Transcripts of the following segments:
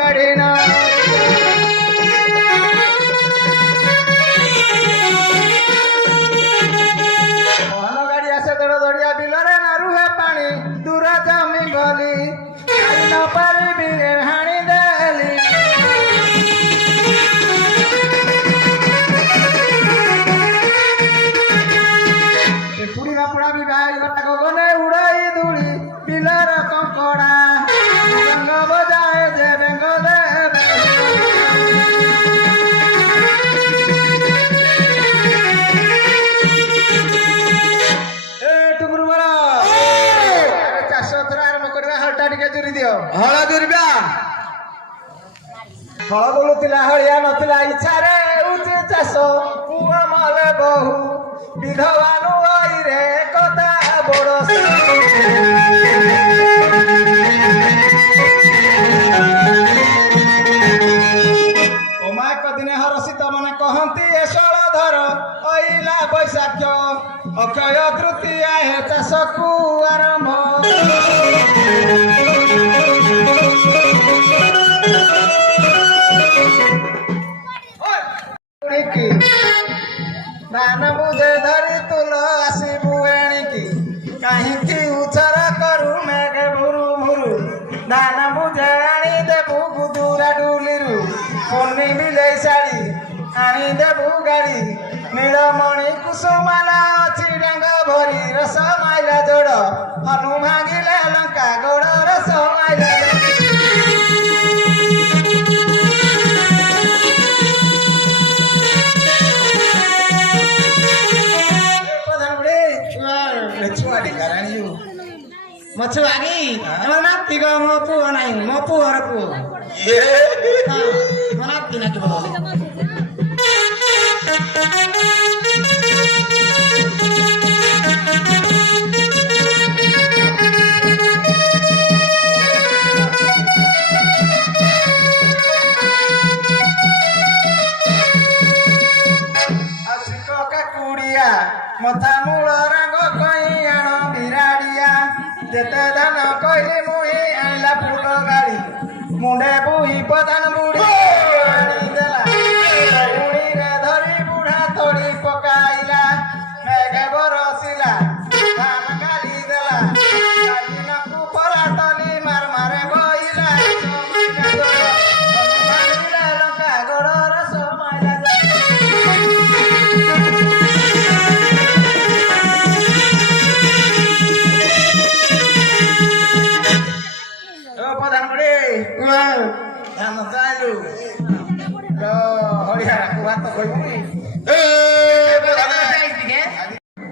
কাঢ়িনা গাড়ি আসে দৌড় দৌড়িয়া বিলরে না রুহে পানি দূর জমি গলি ন পারিবি রে হাଣି দেলি পুড়ি না পুড়া বিবাহ গগনে উড়াই ধুলি বিলর কଙ୍କড়া বেঙ্গ বজায় যে বেঙ্গ দেবে টুকুর বড় চাষ ଥର ଆରମ୍ଭ କରିବା ହଳଟା ଟିକେ ଜୁରି ଦିଅ ହଳ ଦୁର୍ବା ହଳ ବୋଲୁଥିଲା ହଳିଆ ନଥିଲା ଇଚ୍ଛାରେ ହେଉଛି ଚାଷ ପୁଅ ମଲେ ବହୁ ବିଧବା ନୁଇରେ କଥା ବଡ଼ ଓମାକ ଦିନେ ହରସିତ ମାନେ କହନ୍ତି ଏ ଷୋଳ ଧର ଅଇଲା ବୈଶାଖ ଅକ୍ଷୟ ତୃତୀୟା ହେ ଚାଷକୁ ଆରମ୍ଭ ଧାନ ବୁଝେ ଧରି ତୁଲ ଆସିବୁ ଏଣିକି କାହିଁକି ଉଛର କରୁ ମେଘ ଭୁରୁ ଭୁରୁ ଧାନ ବୁଝେ ଆଣିଦେବୁ ଗୁଦୁରା ଡୁଲିରୁ ପୁନି ବିଲେଇ ଶାଢ଼ୀ ଆଣିଦେବୁ ଗାଡ଼ି ନୀଳମଣି କୁସୁମାଲା ଅଛି ଡାଙ୍ଗ ଭରି ରସ ମାଇଲା ଯୋଡ଼ ହନୁ ଭାଙ୍ଗିଲେ ଲଙ୍କା ଗୋଡ଼ ରସ ମାଇଲା ମଛୁଆଗି ନାତି ଗ ମୋ ପୁଅ ନାହିଁ ମୋ ପୁଅର ପୁଅ ମୋ ନାତି ନାତିବ ମଥା ମୂଳ ରଙ୍ଗ କଇଁ ଆଣ ବିରାଡ଼ିଆ ଯେତେ ଧାନ କହିଲି ମୁହିଁ ଆଣିଲା ଫୁଲ ଗାଡ଼ି ମୁଣ୍ଡେ ବୁହି ପ୍ରଧାନ ବୁଢ଼ୀ ଆଣିଦେଲା ବୁଢ଼ୀରେ ଧରି ବୁଢ଼ା ତଳି ପକାଇଲା ମେଘ ବରସିଲା ଧାନ ଗାଳି ଦେଲା ଦିନକୁ ପରା ତଲି ମାର ମାରେ ବଇଲା ଲଙ୍କା ଗୋଡ଼ ରସ ମାଇଲା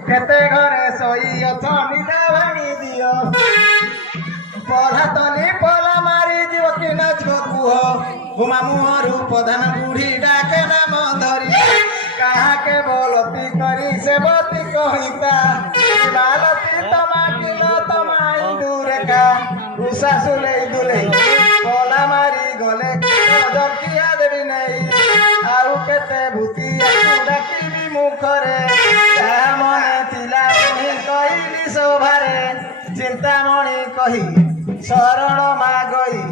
କେତେ ଘରେ ଶୋଇ ଅଛ ନିଦା ଭାଣି ଦିଅ ପଢା ତଲି ପଲା ମାରି ଯିବ କି ନାଚିବ କୁହ ହୁମା ମୁହଁରୁ ପ୍ରଧାନ ବୁଢ଼ୀ ଡାକେ ନାମ ଧରି କାହାକେ ବଲତି କରି ସେବତୀ କହିତା ବାଲତି ତମା କିଲ ତମା ଇନ୍ଦୁରେଖା ଉଷା ସୁଲେଇ ଦୁଲେଇ ପଲା ମାରି ଗଲେ ଜର୍କିଆ ଦେବି ନେଇ ଆଉ କେତେ ଭୂତିଆକୁ ଡାକିବି ମୁଖରେ ଯାହା ମନେ ଥିଲା ମୁହିଁ କହିଲି ଶୋଭାରେ ଚିନ୍ତାମଣି କହି ଶରଣ ମା ଗଇ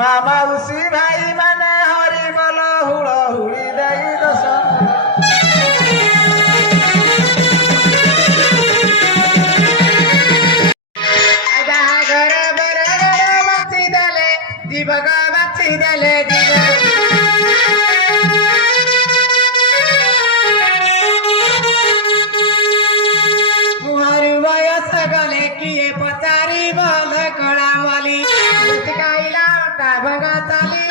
ମା ମାଉସୀ ଭାଇ ମାନେ ହରିବୋଲ ହୁଳ ହୁଳି ଦେଇ ଦଶ ଦିବକ ବାଛି ଦେଲେ ମୁହଁରୁ ବୟସ ଗଲେ କିଏ ପଚାରିବ କଳା ମଲି ଖାଇଲା ଟା ଭଙ୍ଗା ଚାଲି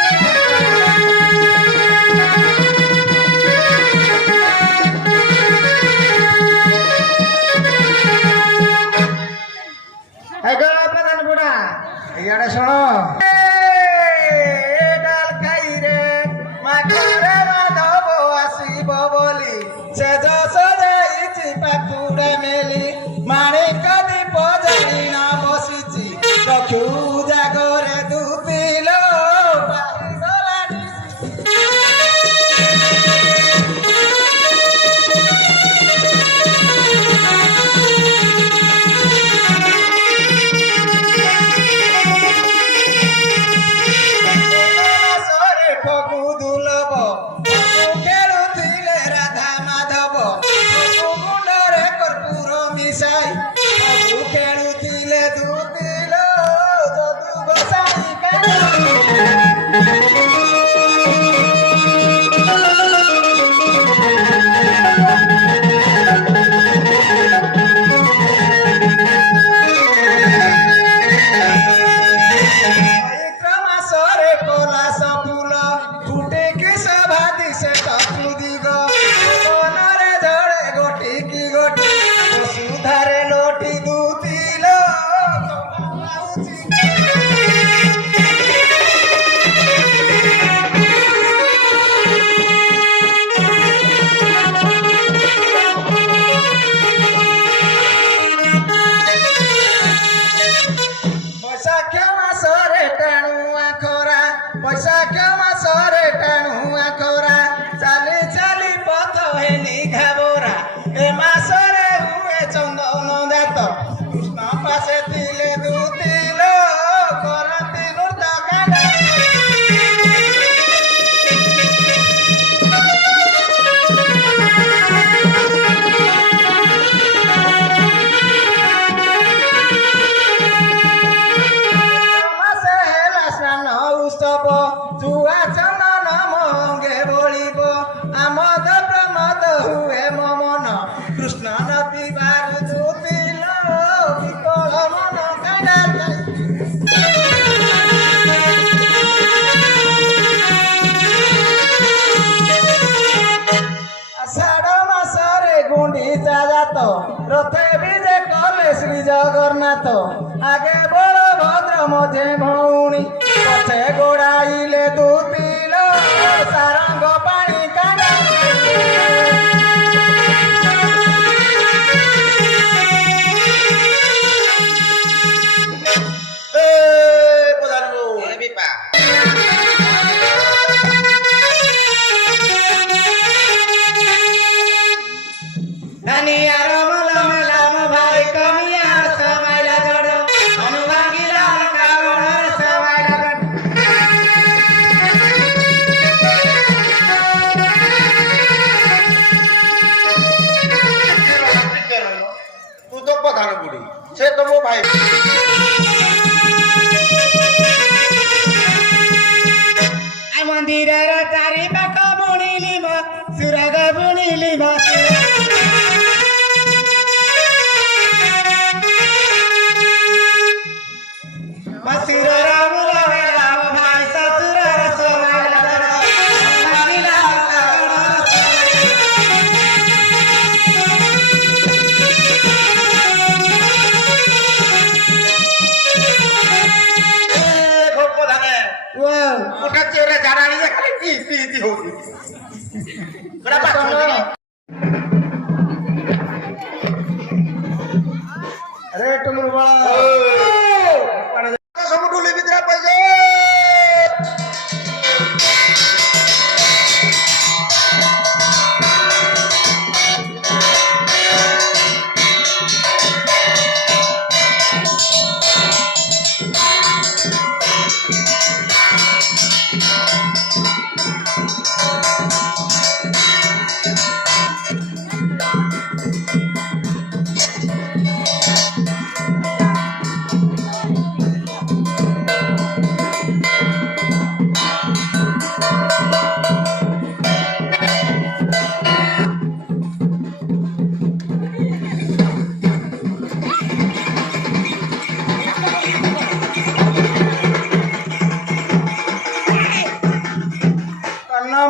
ପ୍ରଧାନ ବୁଢ଼ା ଇଆଡେ ଶୁଣ ବୋଲି ସେ ଯଶ ଯାଇଛି ପାଖୁଡ଼ା ମେଲି ମାଣିକ ଦୀପ ଜାଣି ନ ବସିଛି ଚକ୍ଷୁ ଜାଗରେ ଦୁତିଲ পলাশ ফুল ফুটিকি শোভা দিশে চতুর্দিগ বনরে ঝড়ে গোটিকি গোটি বসুধারে লোটি দুতিল বৈশাখ মাসরে টাণুয়া খরা বৈশাখ মাসরে টাণুয়া খরা চালি চালি পথ হেলি ঘাবরা এ মাসরে হুয়ে চন্দন দাত কৃষ্ণ পাশে তিলে দুতিল করতি নৃত্য কাণ্ড মাসে হেলা স্নান উৎসব চুয়া চন্দন মঙ্গে বলিব আমোদ প্রমোদ হুয়ে মমন কৃষ্ণ নদী বারু দুতিল বিকল মন কাঁডা আষাঢ় মাসরে গুଣ୍ଡିଚା জাত রথে বিজে কলে শ্রী জগন্নাথ আগে বলভদ্র মঝে ভৌণী পছে গোড়াইলে দুতিল সারঙ্গ পাଣି কাঁডা ধনিয়ার মলম লাম ভাই কমিয়ার সবাইলা জড় অনুভাগিলা কাবড়র সবাইলা জড় तू तो प्रधान बुढ़ी से तो वो भाई আই মন্দিরের চারি পাখ বুଣିলিম সুরগ বুଣିলিম মসুরর মূলরে রাম ভাই শ্বশুরর সবাইলা জড় অনুভাগিলা কাবড়র खूब प्रधान है ওয়াও उनका चेहरा जाना नहीं है खाली इसी होगी बड़ा बात हो गई रे टुमुर बड़ा सब डोले भीतर पैसे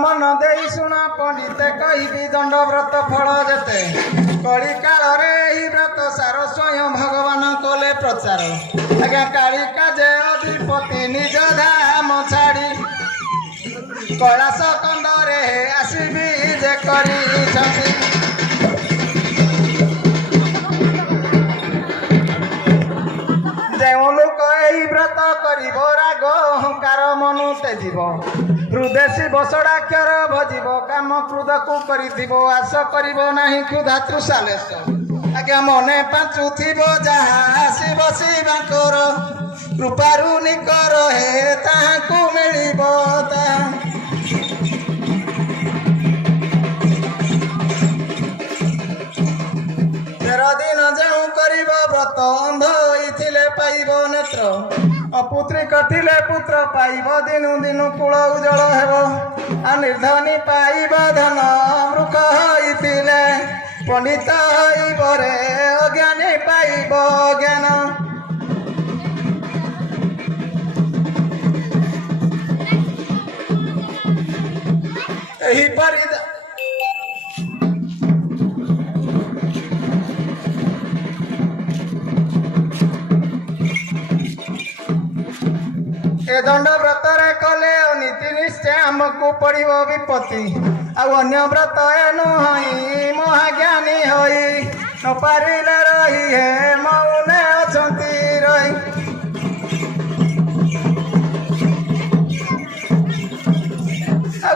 মନ ଦେଇ ଶୁଣ ପଣ୍ଡିତେ କହିବି ଦଣ୍ଡ ବ୍ରତ ଫଳ ଯେତେ କଳି କାଳରେ ଏହି ବ୍ରତ ସାର ସ୍ୱୟଂ ଭଗବାନ କଲେ ପ୍ରଚାର ଆଜ୍ଞା କାଳିକା ଯେ ଅଧିପତି ନିଜ ଧାମ ଛାଡ଼ି କୈଳାସ କନ୍ଦରେ ଆସିବି ଯେ କରିଛନ୍ତି ଯେଉଁ ଲୋକ ଏହି ବ୍ରତ କରିବ ରାଗ ଅହଙ୍କାର ମନୁ ତେଜିବ ହୃଦୟ ଶିବ ଷଡ଼ାକ୍ଷର ଭଜିବ କାମ କ୍ରୋଧକୁ କରିଥିବ ଆଶ କରିବ ନାହିଁ କ୍ଷୁଧା ତୃଷାଲେଶ ଆଜ୍ଞା ମନେ ପାଞ୍ଚୁଥିବ ଯାହା ଆସିବ ଶିବାଙ୍କର କୃପାରୁ ନିକର ହେ ତାହାକୁ ମିଳିବ ତାହା ତେର ଦିନ ଯେଉଁ କରିବ ବ୍ରତ ଅନ୍ଧ ହୋଇଥିଲେ ପାଇବ ନେତ୍ର ଅପୁତ୍ରିକ ଥିଲେ ପୁତ୍ର ପାଇବ ଦିନୁ ଦିନୁ କୂଳ ଉଜ୍ଜଳ ହେବ ଆଉ ନିର୍ଧନୀ ପାଇବ ଧନ ମୃଖ ହୋଇଥିଲେ ପଣ୍ଡିତ ହୋଇବ ରେ ଅଜ୍ଞାନୀ ପାଇବ ଜ୍ଞାନ ଏହିପରି ଏ ଦଣ୍ଡ ବ୍ରତରେ କଲେ ନୀତି ନିଶ୍ଚୟ ଆମକୁ ପଡ଼ିବ ବିପତ୍ତି ଆଉ ଅନ୍ୟ ବ୍ରତ ଏ ନୁହଁ ମହାଜ୍ଞାନୀ ହୋଇ ନ ପାରିଲେ ରହି ହେ ମୌନେ ଅଛନ୍ତି ରହି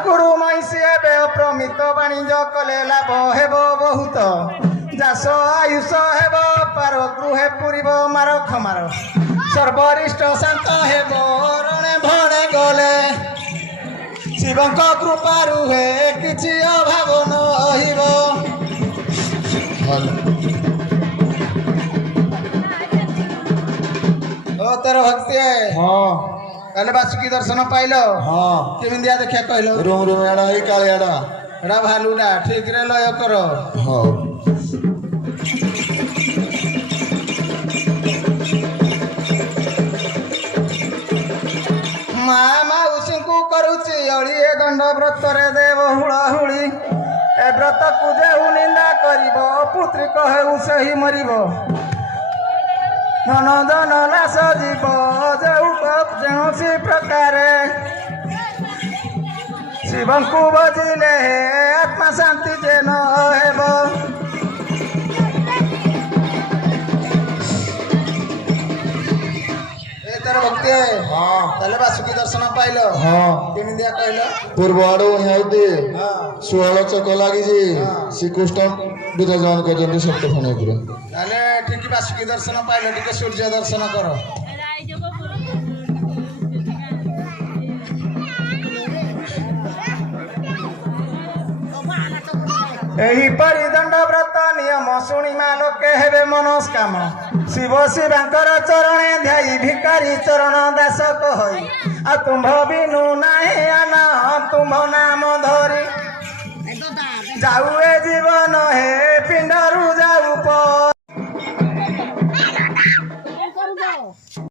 ଗୁରୁ ମଇଁଷି ଏବେ ଅପ୍ରମିତ ବାଣିଜ୍ୟ କଲେ ଲାଭ ହେବ ବହୁତ ଚାଷ ଆୟୁଷ ହେବ ପାର ଗୃହେ ପୁରିବ ମାର ଖମାର ସର୍ବରିଷ୍ଟ ଶାନ୍ତ ହେବ ରଣେ ଭଣେ ଗଲେ ଶିବଙ୍କ କୃପାରୁ ହେ କିଛି ଅଭାବ ନ ରହିବ ଓ ତୋର ଭକ୍ତି ତାହେଲେ ବାସୁକି ଦର୍ଶନ ପାଇଲ କେମିତିଆ ଦେଖିଆ କହିଲ ରୁମ୍ ରୁମ୍ ଏଡା ଏଇ କାଳିଆଡା ଏଟା ଭାଲୁଟା ଠିକରେ ଲୟ କର ହଉ ମା ମାଉସୀଙ୍କୁ କରୁଛି ଅଳି ଏ ଦଣ୍ଡ ବ୍ରତରେ ଦେବ ହୁଳହୁଳି ଏ ବ୍ରତକୁ ଯେଉଁ ନିନ୍ଦା କରିବ ପୁତ୍ରିକ ହେଉ ସେହି ମରିବ ଧନ ଧନ ଲାଶ ଯିବ ଯେଉଁ ଯେକୌଣସି ପ୍ରକାରେ ଶିବଙ୍କୁ ଭଜିଲେ ଆତ୍ମା ଶାନ୍ତି ଯେ ନ ହେବ ଏ ତୋର ଭକ୍ତି ତାହେଲେ ବାସୁକି ଦର୍ଶନ ପାଇଲ କେମିତିଆ କହିଲ ପୂର୍ବ ଆଡୁ ନିହାତି 16 ଚକ ଲାଗିଛି ଶ୍ରୀକୃଷ୍ଣ ବିରାଜମାନ କରିଛନ୍ତି ସପ୍ତଫଣୀ ଉପରେ ତାହେଲେ ଠିକ ବାସୁକି ଦର୍ଶନ ପାଇଲ ଟିକେ ସୂର୍ଯ୍ୟ ଦର୍ଶନ କର ଏହିପରି ଦଣ୍ଡ ବ୍ରତ ନିୟମ ଶୁଣିମା ଲୋକେ ହେବେ ମନସ୍କାମ ଶିବ ଶିବାଙ୍କର ଚରଣେ ଧ୍ୟାଇ ଭିକାରୀ ଚରଣ ଦାସ କହଇ ଆଉ ତୁମ୍ଭ ବିନୁ ନାହିଁ ଆନା ତୁମ୍ଭ ନାମ ଧରି ଯାଉ ଏ ଜୀବନ ହେ ପିଣ୍ଡରୁ